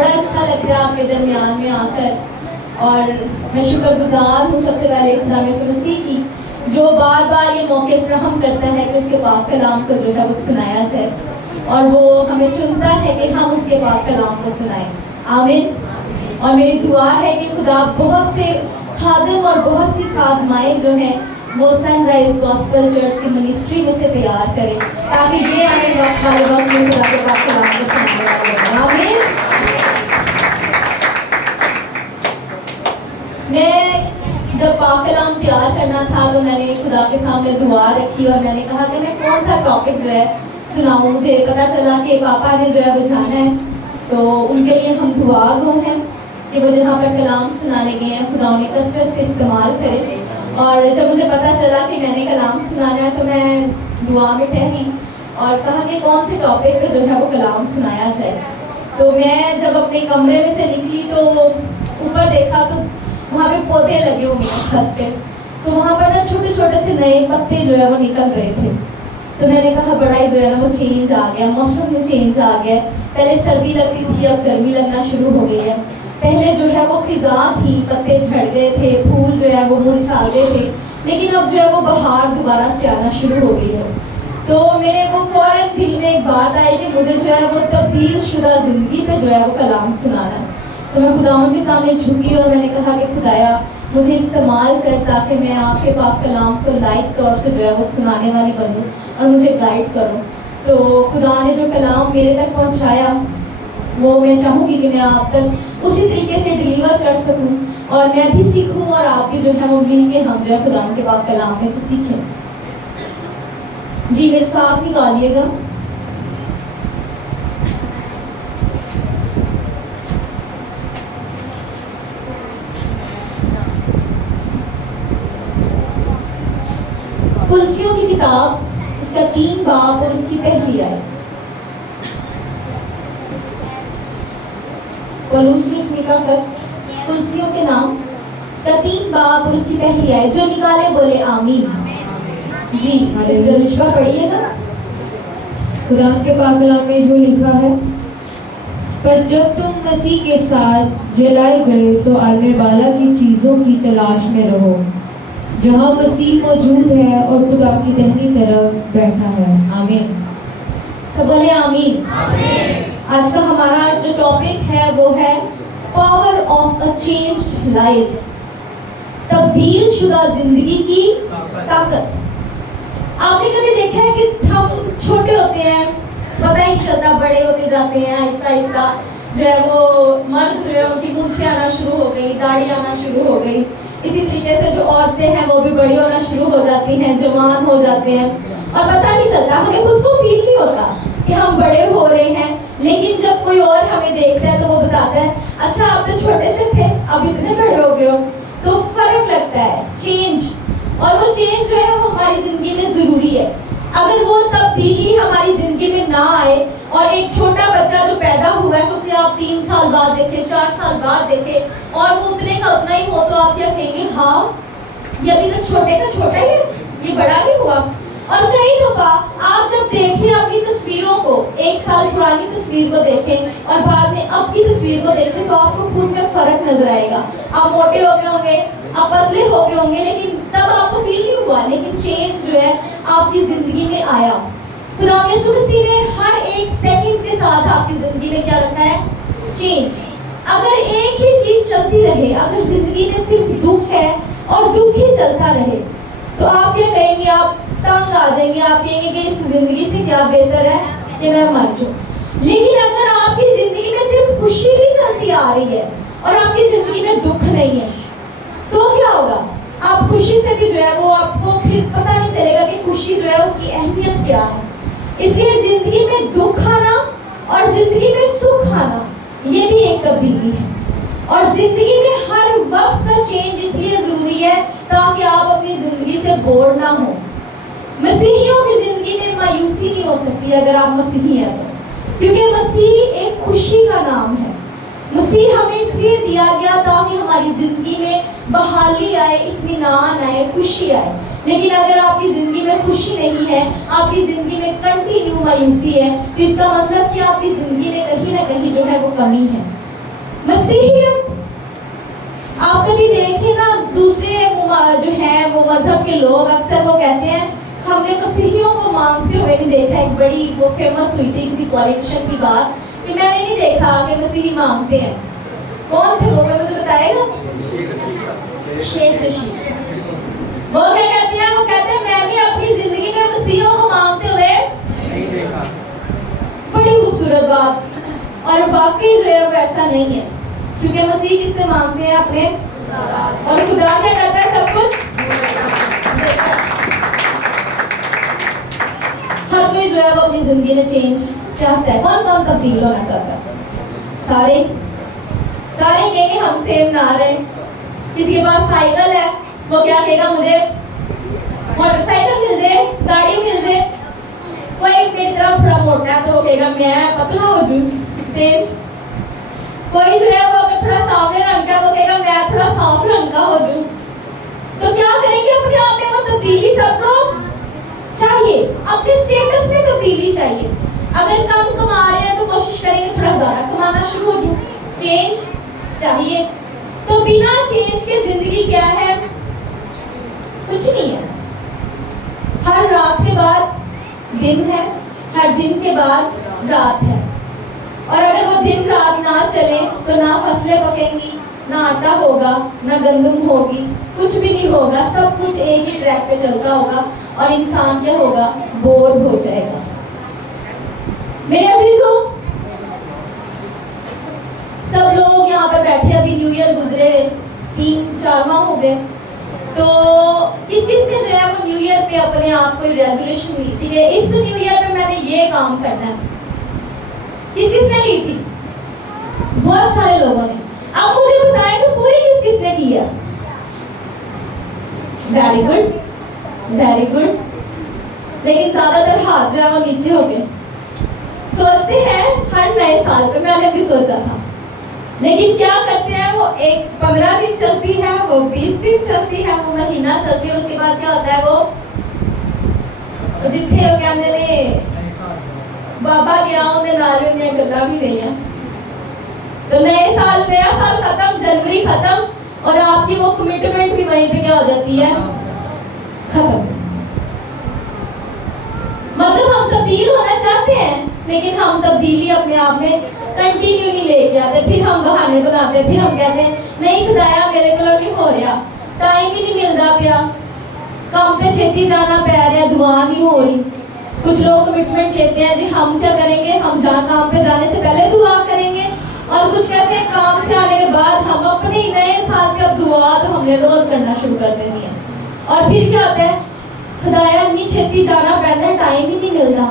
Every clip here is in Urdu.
بڑا اچھا لگتا ہے آپ کے درمیان میں آ کر، اور میں شکر گزار ہوں سب سے پہلے خدا یسوع مسیح کی جو بار بار یہ موقع فراہم کرتا ہے کہ اس کے پاک کلام کو جو ہے وہ سنایا جائے، اور وہ ہمیں چنتا ہے کہ ہم اس کے پاک کلام کو سنائیں۔ آمین۔ اور میری دعا ہے کہ خدا بہت سے خادم اور بہت سی خادمائیں جو ہیں وہ سن رائز گاسپل چرچ کی منسٹری میں سے تیار کریں، تاکہ یہ آنے والے وقت میں خدا کے پاک کلام کو سنانے والے ہیں۔ آمین۔ میں جب پاک کلام تیار کرنا تھا تو میں نے خدا کے سامنے دعا رکھی، اور میں نے کہا کہ میں کون سا ٹاپک جو ہے سناؤں۔ مجھے پتا چلا کہ پاپا نے جو ہے وہ جانا ہے، تو ان کے لیے ہم دعا گو ہیں کہ وہ جہاں پر کلام سنانے گئے ہیں خدا انہیں کثرت سے استعمال کرے۔ اور جب مجھے پتا چلا کہ میں نے کلام سنانا ہے تو میں دعا میں ٹھہری اور کہا کہ کون سے ٹاپک پہ جو ہے وہ کلام سنایا جائے۔ تو میں جب اپنے کمرے میں سے نکلی تو اوپر دیکھا تو وہاں پہ پودے لگے ہوئے ہیں چھت پہ، تو وہاں پر نا چھوٹے چھوٹے سے نئے پتے جو ہے وہ نکل رہے تھے۔ تو میں نے کہا بڑا ہی جو ہے نا وہ چینج آ گیا، موسم میں چینج آ گیا۔ پہلے سردی لگتی تھی، اب گرمی لگنا شروع ہو گئی ہے۔ پہلے جو ہے وہ خزاں تھی، پتے جھڑ گئے تھے، پھول جو ہے وہ مرجھا گئے تھے، لیکن اب جو ہے وہ بہار دوبارہ سے آنا شروع ہو گئی ہے۔ تو میرے کو فوراً دل میں ایک بات آئی کہ مجھے جو ہے وہ تبدیل شدہ زندگی پہ جو ہے وہ کلام سنانا۔ تو میں خداوند کے سامنے جھکی اور میں نے کہا کہ خدایا مجھے استعمال کر تاکہ میں آپ کے پاک کلام کو لائق طور سے جو ہے وہ سنانے والی بنوں اور مجھے گائیڈ کروں۔ تو خدا نے جو کلام میرے تک پہنچایا وہ میں چاہوں گی کہ میں آپ تک اسی طریقے سے ڈیلیور کر سکوں، اور میں بھی سیکھوں اور آپ بھی جو ہے وہ مل کے ہم جو ہے خدا کے پاک کلام میں سے سیکھیں۔ جی میرے ساتھ نکالیے گا۔ کلسیوں کی کتاب اس کا 3 باب اور اس کی پہلی آیت۔ پولس رسمی کا خط کلسیوں کے نام اس کا 3 باب اور اس کی پہلی آیت۔ جو نکالے بولے آمین۔ جی سسٹر رشبہ پڑھیے گا۔ خدا کے پاک کلام میں جو لکھا ہے، پس جب تم مسیح کے ساتھ جلائے گئے تو عالم بالا کی چیزوں کی تلاش میں رہو، جہاں مسیح موجود ہے اور خدا کی دہنی طرف بیٹھا ہے۔ آمین۔ سب بولے آمین۔ آج کا ہمارا جو ٹاپک ہے وہ ہے power of a changed life, تبدیل شدہ زندگی کی طاقت۔ آپ نے کبھی دیکھا ہے کہ ہم چھوٹے ہوتے ہیں، پتہ ہی نہیں چلتا، بڑے ہوتے جاتے ہیں آہستہ آہستہ جو ہے وہ مرد جو ہے ان کی مونچھیں آنا شروع ہو گئی، داڑھی آنا شروع ہو گئی۔ اسی طریقے سے جو عورتیں ہیں وہ بھی بڑی ہونا شروع ہو جاتی ہیں، جوان ہو جاتے ہیں، اور پتہ نہیں چلتا، ہمیں خود کو فیل نہیں ہوتا کہ ہم بڑے ہو رہے ہیں۔ لیکن جب کوئی اور ہمیں دیکھتا ہے تو وہ بتاتا ہے اچھا آپ تو چھوٹے سے تھے اب اتنے بڑے ہو گئے ہو۔ تو فرق لگتا ہے، چینج، اور وہ چینج جو ہے وہ ہماری زندگی میں ضروری ہے۔ اگر وہ تبدیلی ہماری زندگی میں نہ آئے، اور ایک چھوٹا بچہ جو پیدا ہوا ہے اسے آپ 3 سال بعد دیکھیں، 4 سال بعد دیکھیں، اور وہ اتنے کا اتنا ہی ہو، تو آپ کیا کہیں گے؟ ہاں یہ ابھی تک چھوٹے کا چھوٹا ہی ہے، یہ بڑا نہیں ہوا۔ اور کئی دفعہ آپ جب دیکھیں اپنی تصویروں کو، 1 سال پرانی تصویر کو دیکھیں اور بعد میں اب کی تصویر کو دیکھیں، تو آپ کو خود میں فرق نظر آئے گا۔ آپ موٹے ہو گئے ہوں گے، آپ پتلے ہو گئے ہوں گے، لیکن تب آپ کو فیل نہیں ہوا، لیکن چینج جو ہے آپ کی زندگی میں آیا۔ خدا یسوع مسیح نے ہر ایک سیکنڈ کے ساتھ آپ کی زندگی میں کیا رکھا ہے؟ چینج۔ اگر ایک ہی چیز چلتی رہے، اگر زندگی میں صرف دکھ ہے اور دکھ ہی چلتا رہے، تو آپ کیا کہیں گے؟ آپ تنگ آ جائیں گے، آپ کہیں گے کہ اس زندگی سے کیا بہتر ہے کہ میں مر جاؤں۔ لیکن اگر آپ کی زندگی میں صرف خوشی ہی چلتی آ رہی ہے اور آپ کی زندگی میں دکھ نہیں ہے، تو کیا ہوگا؟ آپ خوشی سے بھی جو ہے وہ آپ کو پھر پتہ نہیں چلے گا کہ خوشی جو ہے اس کی اہمیت کیا ہے۔ اس لیے زندگی میں دکھ آنا اور زندگی میں سکھ آنا یہ بھی ایک تبدیلی ہے، اور زندگی میں ہر وقت کا چینج اس لیے ضروری ہے تاکہ آپ اپنی زندگی سے بور نہ ہوں۔ مسیحیوں کی زندگی میں مایوسی نہیں ہو سکتی اگر آپ مسیحی ہیں تو، کیونکہ مسیح ایک خوشی کا نام ہے۔ مسیح ہمیں اس لیے دیا گیا تاکہ ہماری زندگی میں بحالی آئے، اطمینان آئے، خوشی آئے۔ لیکن اگر آپ کی زندگی میں خوشی نہیں ہے، آپ کی زندگی میں کنٹینیو مایوسی ہے، تو اس کا مطلب کہ آپ کی زندگی میں کہیں نہ کہیں جو ہے وہ کمی ہے۔ مسیحیت آپ کبھی دیکھیں نا، دوسرے جو ہیں وہ مذہب کے لوگ اکثر وہ کہتے ہیں ہم نے مسیحیوں کو مانگتے ہوئے نہیں دیکھا. ایک بڑی وہ فیمس ہوئی تھی کسی پولیٹیشین کی بات کہ میں نے نہیں دیکھا کہ مسیحی مانگتے ہیں. کون تھے وہ مجھے بتائے گا؟ شیخ رشید. وہ کیا کہتے ہیں؟ وہ کہتے ہیں میں نے اپنی زندگی میں مسیحیوں کو مانگتے ہوئے نہیں دیکھا. بڑی خوبصورت بات. اور واقعی جو ہے وہ ایسا نہیں ہے، کیونکہ مسیح کس سے مانگتے ہیں؟ اپنے. اور خدا کیا کرتا ہے؟ سب کچھ. ہر کوئی جو ہے وہ اپنی زندگی میں چینج چاہتا ہے. کون کون تبدیل ہونا چاہتا ہے؟ سارے کہیں گے ہم سیم نہ رہے. کسی کے پاس سائیکل ہے وہ کیا کہے گا؟ مجھے موٹر سائیکل مل جائے، گاڑی مل جائے. کوئی میری طرح تھوڑا موٹا ہے تو وہ کہے گا میں پتلا ہو جاؤں، چینج. کوئی جو ہے وہ اگر تھوڑا سانولے رنگ کا ہے وہ کہے گا میں تھوڑا صاف رنگ کا ہو جاؤں. تو کیا کریں گے؟ اپنے آپ میں وہ تبدیلی سب کو چاہیے. اپنے اسٹیٹس میں تبدیلی چاہیے. اگر کم کما رہے ہیں تو کوشش کریں گے تھوڑا زیادہ کمانا شروع ہو جاؤں. چینج چاہیے. تو بنا چینج کے زندگی کیا ہے؟ کچھ نہیں ہے. ہر رات کے بعد دن ہے، ہر دن کے بعد رات ہے. اور اگر وہ دن رات نہ چلے تو نہ فصلیں پکیں گی، نہ آٹا ہوگا، نہ گندم ہوگی، کچھ بھی نہیں ہوگا. سب کچھ ایک ہی ٹریک پہ چلتا ہوگا اور انسان کیا ہوگا؟ بور ہو جائے گا. میرے عزیزوں، سب لوگ یہاں پر بیٹھے، ابھی نیو ایئر گزرے 3-4 ماہ ہو گئے. تو کس نے جو ہے وہ نیو ایئر پہ اپنے آپ کو ریزولوشن لی تھی کہ اس نیو ایئر میں نے یہ کام کرنا ہے؟ کس نے لی تھی؟ بہت سارے لوگوں نے. اب مجھے بتائیں تو پوری کس نے کی ہے؟ Very good, very good. لیکن زیادہ تر ہاتھ جو ہے وہ نیچے ہو گئے. سوچتے ہیں ہر نئے سال پہ، میں نے بھی سوچا تھا، لیکن کیا کرتے ہیں وہ 15 دن چلتی ہے، وہ 20 دن چلتی ہے، وہ مہینہ چلتی ہے. اس کے بعد کیا ہوتا ہے؟ وہ جتنے کہنے میں بابا گیا انہیں نالی انہیں گلا بھی نہیں ہے. تو نیا سال ختم، جنوری ختم، اور آپ کی وہ کمٹمنٹ بھی وہیں پہ کیا ہو جاتی ہے؟ ختم. مطلب ہم تبدیل ہونا چاہتے ہیں لیکن ہم تبدیلی اپنے آپ میں کنٹینیو نہیں لے کے آتے. پھر ہم بہانے بناتے، پھر ہم کہتے ہیں نہیں خدایا میرے کو نہیں ہو رہا، ٹائم ہی نہیں ملتا پیا، کام پہ چھتی جانا پہ رہا، دعا نہیں ہو رہی. کچھ لوگ کمٹمنٹ لیتے ہیں جی ہم کیا کریں گے، ہم کام پہ جانے سے پہلے دعا کریں گے. اور کچھ کہتے ہیں کام سے آنے کے بعد ہم اپنے نئے سال کے اب دعا تو ہم نے روز کرنا شروع کر دینی ہے. اور پھر کیا ہوتا ہے؟ خدایا اتنی چھتی جانا پہنا ہے، ٹائم ہی نہیں ملتا.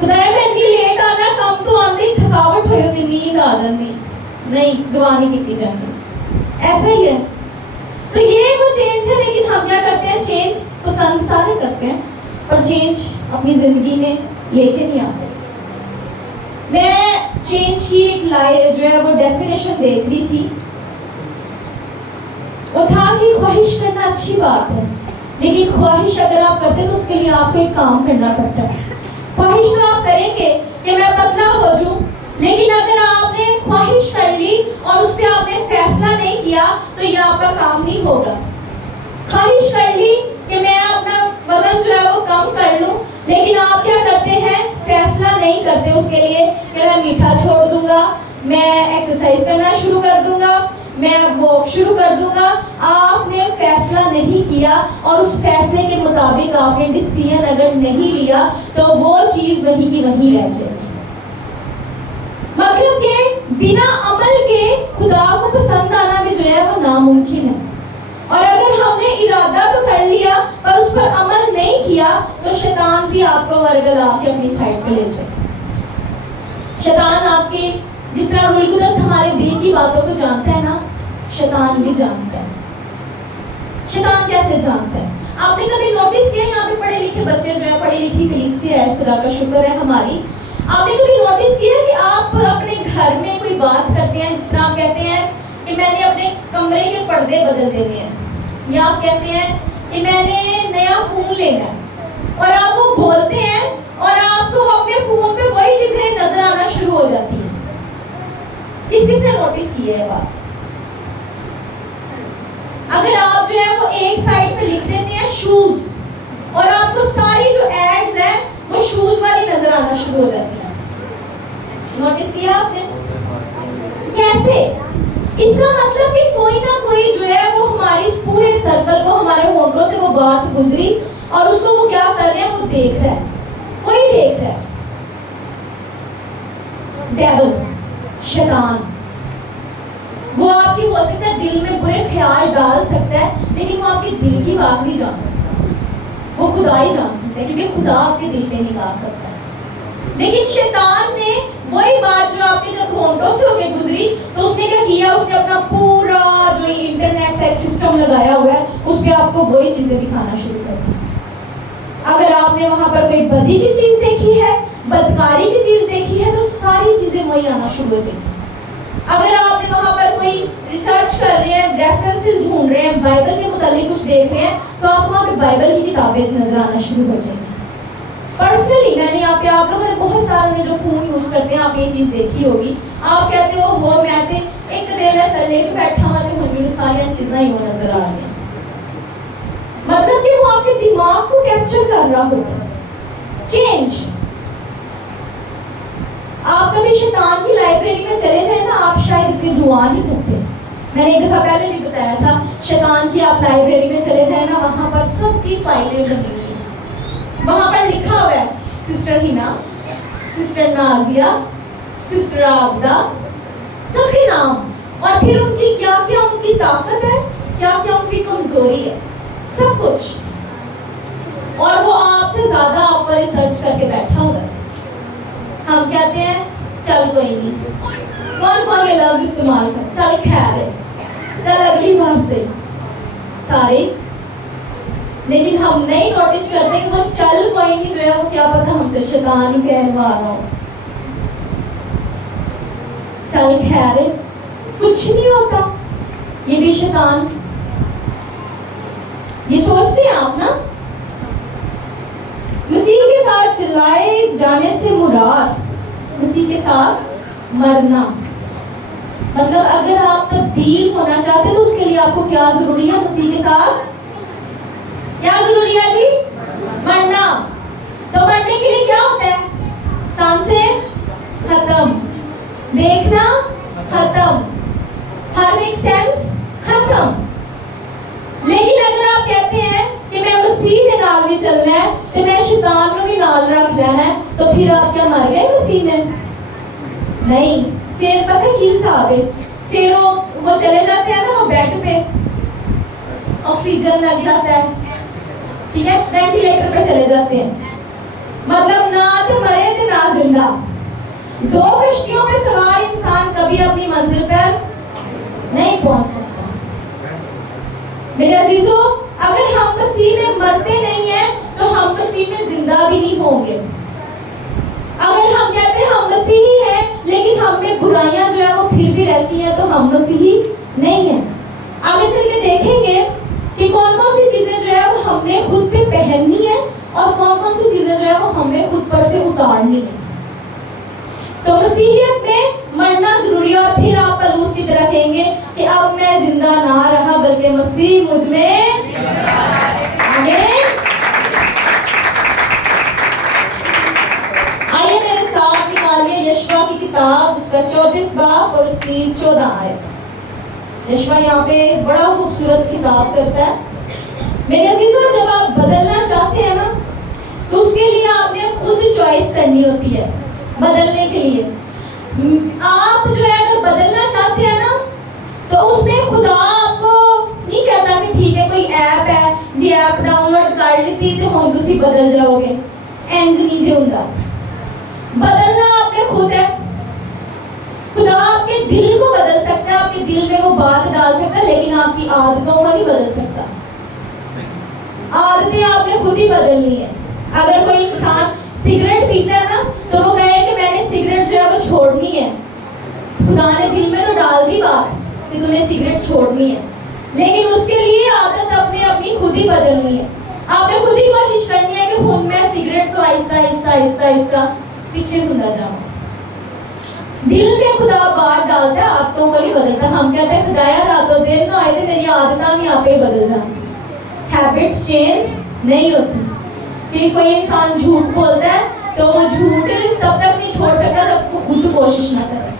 خدایا میں اتنی لیٹ آنا، کم تو آتی تھکاوٹ ہوئی ہوتی، نیند آ جاتی، نہیں دعا نہیں کی جاتی. ایسا ہی ہے. تو یہ وہ چینج ہے. لیکن ہم کیا کرتے ہیں؟ چینج پسند سارے کرتے ہیں اور چینج اپنی زندگی میں لے کے نہیں آتے. میں چینج کی ایک جو ہے وہ ڈیفینیشن دیکھ رہی تھی. وہ تھا کہ خواہش کرنا اچھی بات ہے، لیکن خواہش اگر آپ کرتے تو اس کے لیے آپ کو ایک کام کرنا پڑتا ہے. خواہش تو آپ کریں گے کہ میں پتلا ہو جاؤں، لیکن اگر آپ نے خواہش کر لی اور اس پہ آپ نے فیصلہ نہیں کیا تو یہ آپ کا کام نہیں ہوگا. خواہش کر لی کہ میں اپنا وزن جو ہے وہ کم کر لوں، لیکن آپ کیا کرتے ہیں؟ فیصلہ نہیں کرتے اس کے لیے کہ میں میٹھا چھوڑ دوں گا، میں ایکسرسائز کرنا شروع کر دوں گا، میں واک شروع کر دوں گا. آپ نے فیصلہ نہیں کیا اور اس فیصلے کے مطابق آپ نے ڈیسیژن اگر نہیں لیا تو وہ چیز وہیں کی وہیں رہ جائے گی. مطلب کہ بنا عمل کے خدا کو پسند آنا بھی جو ہے وہ ناممکن ہے. اور اگر ہم نے ارادہ تو کر لیا پر اس پر عمل نہیں کیا تو شیطان بھی آپ کو ورگلا کے اپنی سائڈ پہ لے جائے. شیطان آپ کے جس طرح روح القدس ہمارے دل کی باتوں کو جانتا ہے نا، شیطان بھی جانتا ہے. شیطان کیسے جانتا ہے؟ آپ نے کبھی نوٹس کیا یہاں پہ پڑھے لکھے بچے جو ہے، پڑھی لکھی کلیسیا ہے، خدا کا شکر ہے ہماری. آپ نے کبھی نوٹس کیا کہ آپ اپنے گھر میں کوئی بات کرتے ہیں، جس طرح آپ کہتے ہیں کہ میں نے اپنے کمرے کے پردے بدل دینے ہیں، یا آپ کہتے ہیں کہ میں نے نیا فون لینا ہے، اور آپ وہ بولتے ہیں اور آپ کو اپنے فون پہ وہی چیزیں نظر آنا شروع ہو جاتی ہیں. کس نے نوٹس رہا ہے, کوئی دیکھ رہا ہے. ڈیول, شیطان, وہ آپ کی ہو سکتا ہے دل میں برے خیال ڈال سکتا ہے, لیکن وہ آپ کے دل کی بات نہیں جان سکتا. وہ خدا ہی جان سکتا ہے, کیونکہ خدا آپ کے دل پہ نگاہ کرتا ہے. لیکن شیطان نے وہی بات جو آپ کے جب ہونٹوں سے ہو کے گزری, تو اس نے کیا کیا, اس نے اپنا پورا جو انٹرنیٹ کا ایک سسٹم لگایا ہوا ہے, اس پہ آپ کو وہی چیزیں دکھانا شروع کر دی. اگر آپ نے وہاں پر کوئی بدی کی چیز دیکھی ہے, بدکاری کی چیز دیکھی ہے, تو ساری چیزیں وہی آنا شروع ہو جائیں گی. اگر آپ نے وہاں پر کوئی ریسرچ کر رہے ہیں, ریفرنسز ڈھونڈ رہے ہیں, بائبل کے متعلق کچھ دیکھ رہے ہیں, تو آپ وہاں پہ بائبل کی کتابیں نظر آنا شروع ہو جائیں گی. پرسنلی میں نے آپ لوگوں نے بہت سارے میں جو فون یوز کرتے ہیں, آپ یہ چیز دیکھی ہوگی. آپ کہتے ہو میں تے ایک دن ایسا لے کے بیٹھا ہوا کہ مجھے ساری چیزیں ہی وہ نظر آ رہی ہیں. مطلب کہ وہ آپ کے دماغ کو کیپچر کر رہا ہوتا ہے. چینج. آپ کبھی شیطان کی لائبریری میں چلے جائیں نا, آپ شاید اتنی دعا نہیں کرتے. میں نے ایک دفعہ پہلے بھی بتایا تھا, شیطان کی آپ لائبریری میں چلے جائیں نا, وہاں پر سب کی فائلیں بنی ہوئی, وہاں پر لکھا ہوا ہے sister Heena, sister Nazia, sister Abida, سب کے نام, اور پھر ان کی کیا کیا ان کی طاقت ہے, کیا کیا ان کی کمزوری ہے, سب کچھ. اور وہ آپ سے زیادہ آپ پر ریسرچ کر کے بیٹھا ہوا ہے. ہم کہتے ہیں چل کوئی نہیں, کون کون یہ لفظ استعمال کر, چل خیر ہے, چل اگلی بار سے سارے. لیکن ہم نہیں نوٹس کرتے کہ وہ چل کوئی نہیں جو ہے وہ کیا پتا ہم سے شیطان ہی کہلوا رہا ہو. چل خیر ہے, کچھ نہیں ہوتا, یہ بھی شیطان. یہ سوچتے ہیں آپ نا, مسیح کے ساتھ چلائے جانے سے مراد مسیح کے ساتھ مرنا. مطلب اگر آپ تبدیل ہونا چاہتے ہیں تو اس کے لیے آپ کو کیا ضروری ہے, مسیح کے ساتھ کیا ضروری ہے جی, مرنا. تو مرنے کے لیے کیا ہوتا ہے, سانسیں ختم, دیکھنا ختم, ہر ایک سینس ختم. لیکن اگر آپ کہتے ہیں کہ میں مسیح کے نال بھی چلنا ہے, تو میں شیطان کو بھی نال رکھ لینا ہے, تو پھر آپ کیا مر گئے مسیح میں؟ نہیں. پھر پتہ کی حساب ہے, پھر وہ چلے جاتے ہیں نا وہ بیڈ پہ, آکسیجن لگ جاتا ہے, ٹھیک ہے, وینٹیلیٹر پہ چلے جاتے ہیں. مطلب نہ تو مرے تھے نہ زندہ. دو کشتیوں پہ سوار انسان کبھی اپنی منزل پر نہیں پہنچ سکتا. میرے عزیزو, اگر ہم مسیح میں مرتے نہیں ہیں تو ہم مسیح میں زندہ بھی نہیں ہوں گے. اگر ہم کہتے ہیں ہم مسیحی ہیں لیکن ہم میں برائیاں جو ہے وہ پھر بھی رہتی ہیں, تو ہم مسیحی نہیں ہیں. آگے چل کے دیکھیں گے کہ کون کون سی چیزیں جو ہے وہ ہم نے خود پہ پہننی ہے, اور کون کون سی چیزیں جو ہے وہ ہمیں خود پر سے اتارنی ہے. تو مسیحیت میں مرنا ضروری ہے. اور پھر آپ پلوس کی طرح کہیں گے کہ اب میں زندہ نہ رہا بلکہ مسیح مجھ میں. آمین. آئیے میرے ساتھ نکالیے یشوا کی کتاب, اس کا 34 باب اور اس کی 14 آیت. یشوا یہاں پہ بڑا خوبصورت خطاب کرتا ہے. میرے عزیزوں, جب آپ بدلنا چاہتے ہیں نا, تو اس کے لیے آپ نے خود چوائس کرنی ہوتی ہے. بدلنے کے لیے آپ جو ہے اگر بدلنا چاہتے ہیں نا, تو اس میں خدا آپ کو نہیں کہتا کہ ٹھیک ہے کوئی ایپ ہے جی, ایپ ڈاؤن لوڈ کر لیتی تو ہم تسی بدل جاؤ گے. انج نہیں جی ہوندا. بدلنا آپ نے خود ہے. خدا آپ کے دل کو بدل سکتا ہے, آپ کے دل میں وہ بات ڈال سکتا ہے, لیکن آپ کی عادتوں کو نہیں بدل سکتا. عادتیں آپ نے خود ہی بدلنی ہے. اگر کوئی انسان سگریٹ پیتا ہے نا, تو وہ کہے کہ میں نے سگریٹ جو ہے وہ چھوڑنی ہے. خدا نے دل میں تو ڈال دی بات کہ تم نے سگریٹ چھوڑنی ہے, لیکن اس کے لیے عادت اپنے اپنی خود ہی بدلنی ہے. آپ نے خود ہی کوشش کرنی ہے کہ خود میں سگریٹ تو آہستہ آہستہ آہستہ آہستہ پیچھے ہوتا جاؤں. دل میں خدا بات ڈالتا ہے, عادتوں کو نہیں بدلتا. ہم کہتے ہیں خدایا راتوں دن نہ آئے تھے, میری عادتیں بھی آپ ہی بدل جائیں. ہیبٹس چینج نہیں ہوتی. کہ کوئی انسان جھوٹ بولتا ہے تو وہ جھوٹ تب تک نہیں چھوڑ سکتا جب وہ خود کوشش نہ کرے.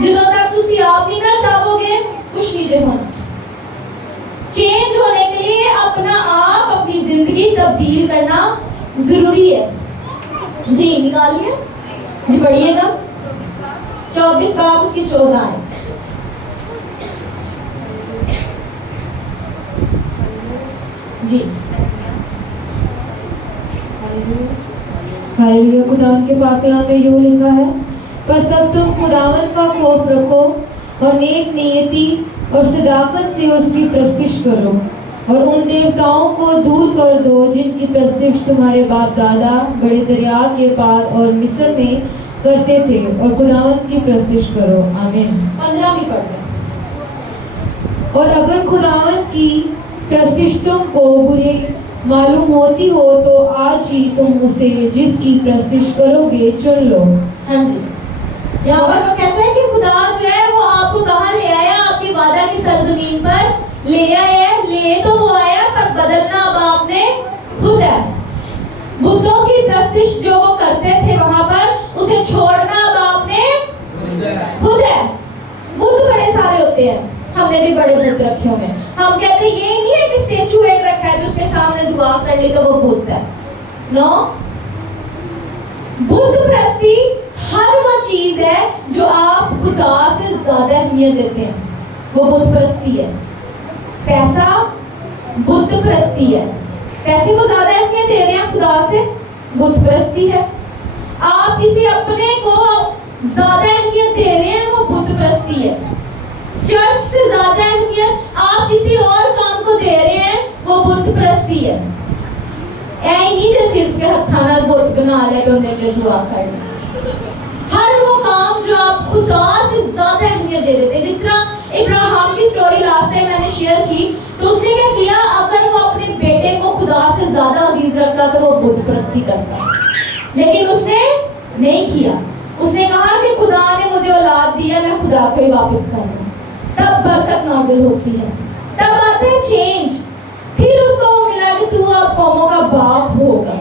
جدوں تک تسی آپ نہیں نہ چاہو گے کچھ نہیں دے ہونا. چینج ہونے کے لیے اپنا آپ اپنی زندگی تبدیل کرنا ضروری ہے. جی نکالیے, جی پڑھیے گا. 24 باب اس کی 14 ہے. جی ہاللویا. خداوند کے پاک کلام میں یوں لکھا ہے, بس اب تم خداوند کا خوف رکھو اور نیک نیتی اور صداقت سے اس کی پرستش کرو, اور ان دیوتاؤں کو دور کر دو جن کی پرستش تمہارے باپ دادا بڑے دریا کے پار اور مصر میں کرتے تھے, اور خداوند کی پرستش کرو. آمین. 15 بھی پڑھ لیں. اور اگر خداوند کی پرستش تم کو بری معلوم ہوتی ہو تو آج ہی تم اسے جس کی پرستش کرو گے چن لو. ہاں جی, یہاں پر وہ کہتے ہیں کہ خدا جو ہے وہ آپ کو کہاں لے آیا, آپ کی وعدہ کی سرزمین پر لے آیا. لے تو وہ آیا پر بدلنا اب آپ نے خود ہے. بتوں کی پرستش جو وہ کرتے تھے وہاں پر, اسے چھوڑنا اب آپ نے خود ہے. بت بڑے سارے ہوتے ہیں, ہم نے بھی بڑے بت رکھے ہوئے. ہم کہتے ہیں یہ نہیں ہے کہ اسٹیچو ایک رکھا ہے جو اس کے سامنے دعا کر لی تو وہ بت ہے. نو, بت پرستی ہر وہ چیز ہے جو آپ خدا سے زیادہ اہمیت دیتے ہیں, وہ بت پرستی ہے. پیسہ بت پرستی ہے. پیسے کو زیادہ اہمیت دے رہے ہیں خدا سے, بت پرستی ہے. آپ کسی اپنے کو زیادہ اہمیت دے رہے ہیں, وہ بت پرستی ہے. چرچ سے زیادہ اہمیت آپ کسی اور کام کو دے رہے ہیں, وہ بت پرستی ہے. نہیں کہ صرف کہ ہتھانا بت بنا لے تو انہیں کے دعا کر لیں. ہر وہ کام جو آپ خدا سے زیادہ اہمیت دے دیتے ہیں, جس طرح ابراہیم کی سٹوری لاسٹ ٹائم میں نے شیئر کی, تو اس نے کیا کیا, اگر وہ اپنے بیٹے کو خدا سے زیادہ عزیز رکھتا تو وہ بت پرستی کرتا, لیکن اس نے نہیں کیا. اس نے کہا کہ خدا نے مجھے اولاد دی ہے, میں خدا کو ہی واپس کر دوں. تب برکت نازل ہوتی ہے, تب آتے ہیں چینج. پھر اس کو وہ ملا کہ تو اب قوموں کا باپ ہوگا.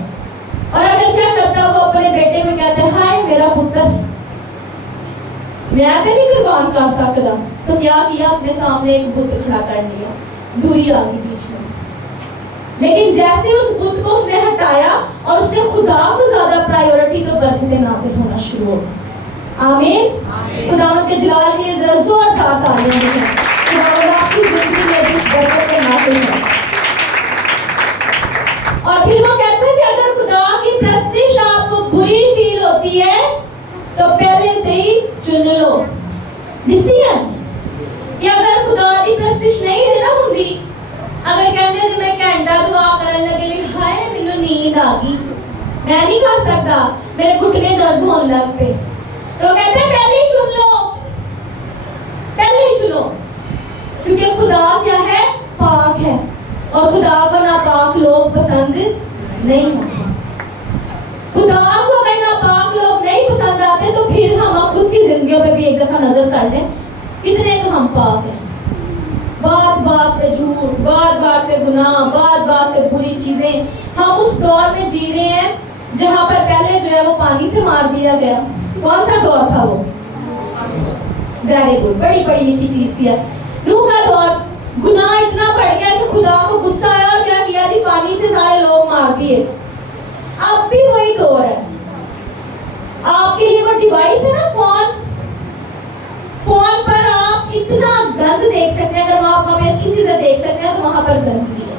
اور اگر کیا کرتا, وہ اپنے بیٹے کو کہتے ہیں ہائے میرا پتر, میں تو نہیں قربان کر سکتا, تو کیا کیا, اپنے سامنے ایک بت کھڑا کر لیا, دوری آ گئی بیچ میں. لیکن جیسے اس بت کو اس نے ہٹایا اور اس نے خدا کو زیادہ پرائیورٹی, تو برکتیں نازل ہونا شروع ہو. آمین. خداوند کے جلال کے لیے ذرا زوردار تالیاں دیں. خداوند آپ کی زندگی میں بھی اس برکت کے نازل ہو. اور پھر وہ کہتے ہیں کہ اگر خدا کی پرستش آپ کو بری فیل ہوتی ہے تو پہلے سے ہی چن لو ڈیسیژن کہ اگر خدا کی پرستش نہیں ہے نا ہوندی, اگر کہتے ہیں میں گھنٹہ دعا کرنے لگے بھی ہائے مینوں نیند آ گئی, میں نہیں کر سکتا, میرے گھٹنے درد ہونے لگ پے, تو کہتے ہیں پہلے ہی چن لو, پہلے ہی چنو. کیونکہ خدا کیا ہے, پاک ہے, اور خدا کو ناپاک لوگ پسند نہیں ہوتے. خدا کو اگر ناپاک لوگ نہیں پسند آتے تو پھر ہم خود کی زندگیوں پہ بھی ایک دفعہ نظر کر لیں, کتنے تو ہم پاک ہیں. بات بات پہ جھوٹ, بات بات پہ گناہ, بات بات پہ بری چیزیں. ہم اس دور میں جی رہے ہیں جہاں پر پہلے جو ہے وہ پانی سے مار دیا گیا. کون سا دور تھا وہ؟ ویری گڈ, بڑی بڑی میٹھی کلیسیا. نوح کا دور, گناہ اتنا بڑھ گیا کہ خدا کو غصہ آیا اور کیا کیا جی, پانی سے سارے لوگ مار دیے. اب بھی وہی دور ہے. آپ کے لیے وہ ڈیوائس ہے نا فون, فون پر آپ اتنا گند دیکھ سکتے ہیں. اگر آپ وہاں پہ اچھی چیزیں دیکھ سکتے ہیں تو وہاں پر گند بھی ہے.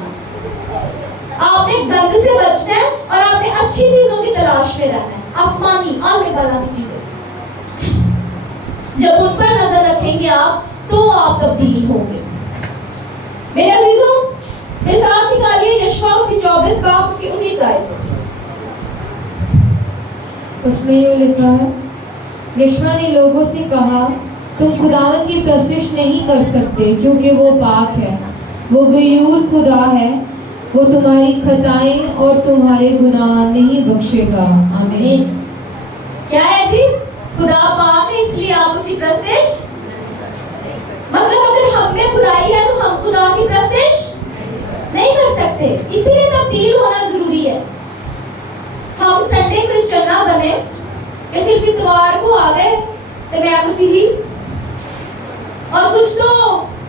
آپ نے گند سے بچنا ہے اور آپ نے اچھی چیزوں کی تلاش میں رہنا ہے, آسمانی آگے والا کی چیزیں. جب ان پر نظر رکھیں گے آپ تو آپ تبدیل ہوں گے. میرے عزیزوں, میرے ساتھ نکالیے یشوا اس کی 24 باب اس کی 19 آیت. اس میں یہ لکھا ہے, یشوا نے لوگوں سے کہا تم خداوند کی پرستش نہیں کر سکتے کیونکہ وہ پاک ہے, وہ غیور خدا ہے, وہ تمہاری خطائیں اور تمہارے گناہ نہیں بخشے گا. آمین. کیا ہے جی, خدا پاک ہے اس لیے آپ اس کی پرستش, مطلب اگر ہم میں برائی ہے تو ہم خدا کی پرستش نہیں کر سکتے. اسی لیے تبدیل ہونا ضروری ہے. ہم سنڈے کرسچن نہ بنے کہ صرف اتوار کو آ گئے تو میں اسی ہی, اور کچھ تو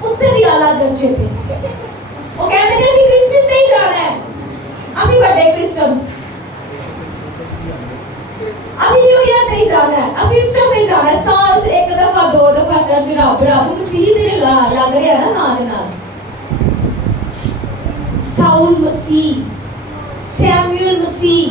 اس سے بھی اعلیٰ درجے پہ وہ کہتے ہیں اسی کرسمس نہیں جانا ہے, اسی بڑے کرسچن ਅਸੀਂ ਨਿਊ ਈਅਰ ਤੇ ਹੀ ਜਾਣਾ ਹੈ, ਅਸੀਂ ਈਸਟਰ ਤੇ ਹੀ ਜਾਣਾ ਹੈ, ਸਾਲ 'ਚ ਇੱਕ ਦਫਾ ਦੋ ਦਫਾ ਚਰਚ ਰੱਬ ਮਸੀਹ ਮੇਰੇ ਲੱਗ ਰਿਹਾ ਨਾ ਨਾਲ ਦੇ ਨਾਲ। ਸਾਊਲ ਮਸੀਹ, ਸੈਮੂਅਲ ਮਸੀਹ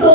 2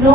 9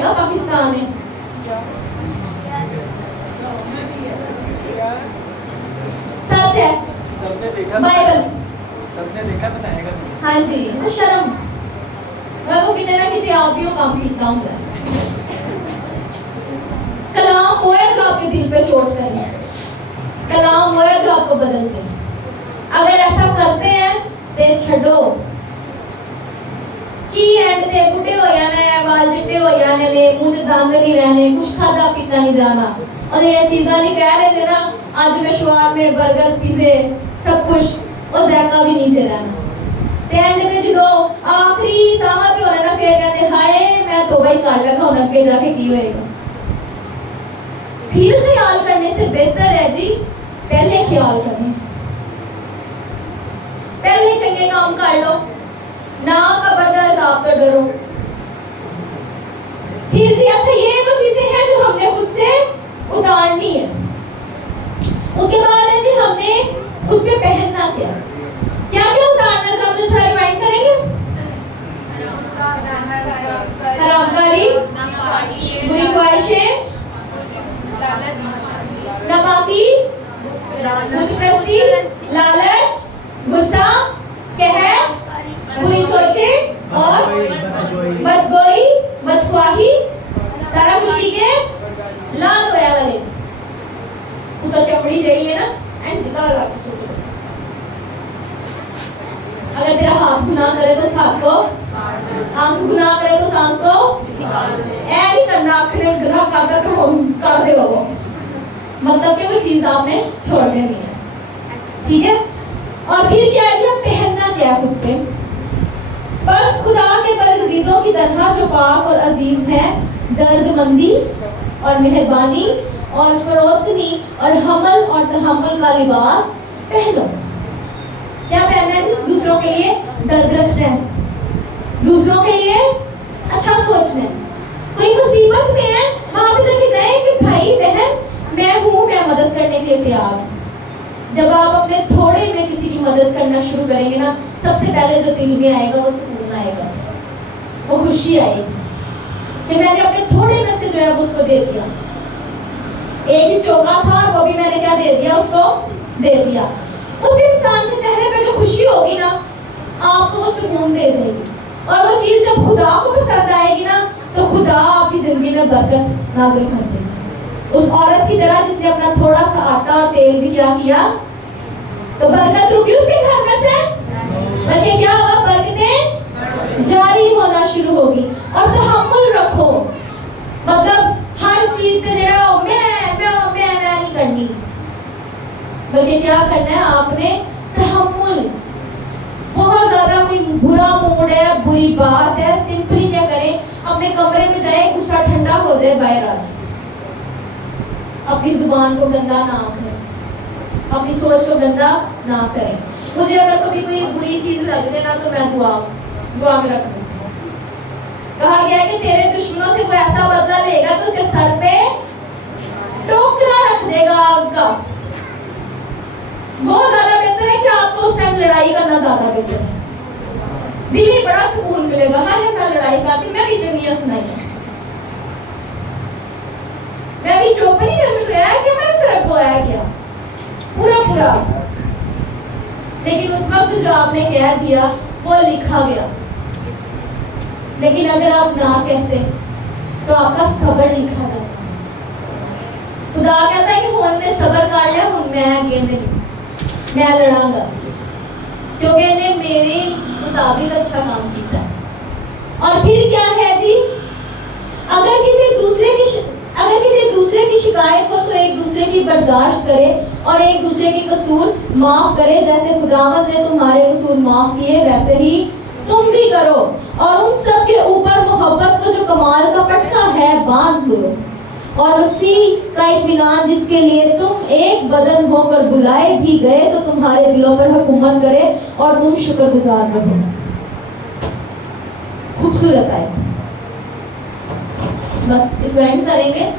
ہوئے گا پاکستان ہے. سچ ہے بائبل. سب نے دیکھا بتائے گا. ہاں جی شرم میں کو کتنے نہ کتنے آپ بھی کام لکھتا ہوں. کلام وہ ہے جو آپ کے دل پہ چوٹ کرے. کلام وہ ہے جو آپ کو بدل دے. اگر ایسا کرتے ہیں تو چھڈو کی اینڈ تے بڈھے ہو جانا ہے, وال چٹے ہو جانے نے, منہ تے دند نہیں رہنے, کچھ کھادا پیتا نہیں جانا. اور یہ چیزاں نہیں کہہ رہے تھے نا آج مشوار میں برگر پیزے سب کچھ, وہ ذائقہ بھی نیچے رہنا. اینڈ تے جدو آخری سامت پہ ہونے نا پھر کہتے ہائے میں توبہ ہی کر لیتا ہوں اگے جا کے کی ہوئے گا. پھر خیال کرنے سے بہتر ہے جی پہلے خیال کریں, پہلے چنگے کام کر لو, نہ قبر کا عذاب تو ڈرو. پھر جی اچھا یہ وہ چیزیں ہیں جو ہم نے خود سے اتارنی ہے. اس کے بعد ہے جی ہم نے خود پہ پہننا کیا کیا کیا اتارنا, ذرا مجھے تھوڑا ریمائنڈ کریں گے. حرام کاری, بری خواہشیں, ناپاکی, بت پرستی, لالچ, غصہ, قہر, بری سوچیں اور بدگوئی, بدخواہی, سارا کچھ ٹھیک ہے. لال ہویا والے تو چپڑی جڑی ہے نا اینچتا لگا کے چھوڑ. اگر تیرا ہاتھ گناہ کرے تو اس ہاتھ کو, آنکھ گناہ کرے تو اس آنکھ کو اے نہیں کرنا. آنکھ نے گناہ کرتا تو ہم کر دے ہو, مطلب کہ وہ چیز آپ نے چھوڑنے نہیں ہے. ٹھیک ہے. اور پھر کیا ہے پہننا کیا خود پہ. بس خدا کے برگزیدوں کی طرح جو پاک اور عزیز ہیں, درد مندی اور مہربانی اور فروتنی اور حمل اور تحمل کا لباس پہنو. کیا پہننا ہے؟ دوسروں کے لیے درد رکھنا ہے, دوسروں کے لیے اچھا سوچنا ہے. کوئی مصیبت میں ہے وہاں پہ جا کے کہیں کہ بھائی بہن میں ہوں, میں مدد کرنے کے لیے تیار ہوں. جب آپ اپنے تھوڑے میں کسی کی مدد کرنا شروع کریں گے نا, سب سے پہلے جو دل میں آئے گا وہ سکون آئے گا, وہ خوشی آئے گی کہ میں نے اپنے تھوڑے میں سے جو ہے اس کو دے دیا. ایک ہی چوکا تھا وہ بھی میں نے کیا دے دیا, اس کو دے دیا. اس انسان کے چہرے پہ جو خوشی ہوگی نا آپ کو وہ سکون دے جائے گی. اور وہ چیز جب خدا کو پسند آئے گی نا تو خدا آپ کی زندگی میں برکت نازل کر دے گا. اس عورت کی طرح جس نے اپنا تھوڑا سا آٹا اور تیل بھی کیا تو برکت رکی اس کے گھر میں سے, بلکہ کیا ہوگا, برکتیں جاری ہونا شروع ہوگی. اور تحمل رکھو, مطلب ہر چیز سے جڑا میں نہیں کرنی, بلکہ کیا کرنا ہے آپ نے تحمل. بہت زیادہ کوئی برا موڈ ہے, بری بات ہے, سمپلی کیا کریں اپنے کمرے میں جائے, غصہ ٹھنڈا ہو جائے, باہر آ جائے. اپنی زبان کو گندا نہ کریں, اپنی سوچ کو گندا نہ کریں. مجھے اگر کبھی کوئی بری چیز لگ جائے نا تو میں دعا میں رکھ دوں. کہا گیا ہے کہ تیرے دشمنوں سے کوئی ایسا بدلہ لے گا تو اسے سر پہ ٹوکرا رکھ دے گا آگ کا. بہت زیادہ بہتر ہے کہ آپ کو اس ٹائم لڑائی کرنا زیادہ بہتر ہے. دل ہی بڑا سکون ملے گا, ہاں میں لڑائی کرتی, میں بھی جمعیہ سنائی, میں بھی چوپ نہیں کرنے کو آیا کہ میں صرف کو آیا کیا پورا. لیکن اس وقت جو آپ نے کہہ دیا وہ لکھا گیا. لیکن اگر آپ نہ کہتے تو آپ کا صبر لکھا جاتا. خدا کہتا ہے کہ ہن نے صبر کر لیا, ہن میں اگے نہیں, میں لڑاں گا کیونکہ انہیں میرے مطابق اچھا کام کیتا ہے. اور پھر کیا ہے جی, اگر کسی دوسرے کی شکایت ہو تو ایک دوسرے کی برداشت کرے اور ایک دوسرے کے قصور معاف کرے. جیسے خداوند نے تمہارے قصور معاف کیے ویسے ہی تم بھی کرو. اور ان سب کے اوپر محبت کو جو کمال کا پٹکا ہے باندھ لو, اور اسی کا اطمینان جس کے لیے تم ایک بدن ہو کر بلائے بھی گئے تو تمہارے دلوں پر حکومت کرے اور تم شکر گزار رہو. خوبصورت ہے. بس اس کو اینڈ کریں گے.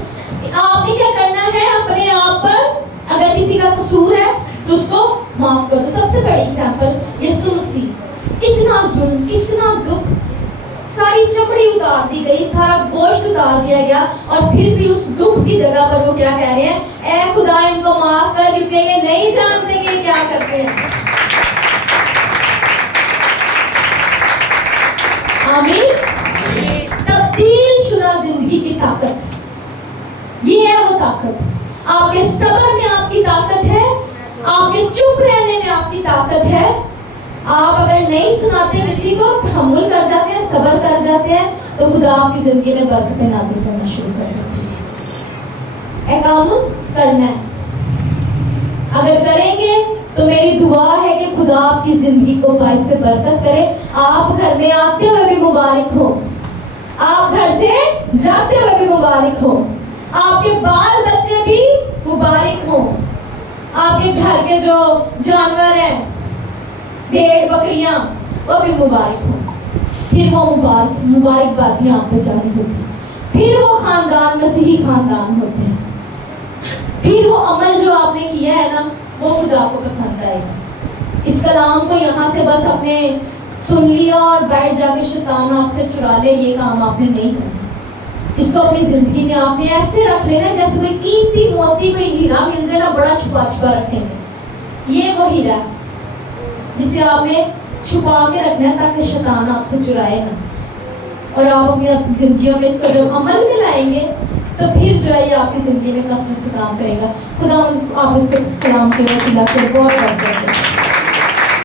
آپ نے کیا کرنا ہے, اپنے آپ پر اگر کسی کا قصور ہے تو اس کو معاف کر دو. سب سے بڑی ایگزامپل یسوع مسیح, اتنا ظلم, اتنا دکھ, ساری چمڑی اتار دی گئی, سارا گوشت اتار دیا گیا, اور پھر بھی اس دکھ کی جگہ پر وہ کیا کہہ رہے ہیں, اے خدا ان کو معاف کر, کیونکہ یہ نہیں جانتے کہ یہ کیا کرتے ہیں. آمین. تبدیل شدہ زندگی کی طاقت, یہ ہے وہ طاقت. آپ کے صبر میں آپ کی طاقت ہے, آپ کے چپ رہنے میں آپ کی طاقت ہے. آپ اگر نہیں سناتے کسی کو, تحمل کر جاتے ہیں, صبر کر جاتے ہیں, تو خدا آپ کی زندگی میں برکتیں نازل کرنا شروع کر دیتے ہیں. اے کام کرنا ہے, اگر کریں گے تو میری دعا ہے کہ خدا آپ کی زندگی کو باعث سے برکت کرے. آپ گھر میں آتے ہوئے بھی مبارک ہو, آپ گھر سے جاتے ہوئے بھی مبارک ہو, آپ کے بال بچے بھی مبارک ہوں, آپ کے گھر کے جو جانور ہیں, بھیڑ بکریاں, وہ بھی مبارک ہوں. پھر وہ مبارک باتیں آپ پہ جاری ہوتی ہیں, پھر وہ خاندان مسیحی خاندان ہوتے ہیں, پھر وہ عمل جو آپ نے کیا ہے نا, وہ خدا کو پسند آئے گا. اس کلام کو یہاں سے بس اپنے سن لیا اور بیٹھ جا کے شیطان آپ سے چرا لے, یہ کام آپ نے نہیں کرنا. اس کو اپنی زندگی میں آپ نے ایسے رکھ لینا جیسے کوئی قیمتی موتی, کوئی ہیرا مل جائے نا, بڑا چھپا چھپا رکھیں گے. یہ وہ ہیرا جسے آپ نے چھپا کے رکھنا ہے تاکہ شیطان آپ سے چرائے نا. اور آپ اپنی زندگیوں میں اس کو جب عمل میں لائیں گے تو پھر جو ہے آپ کی زندگی میں کثرت سے کام کرے گا. خدا آپ اس کے کلام کے وسیلہ سے بہت برکت دے.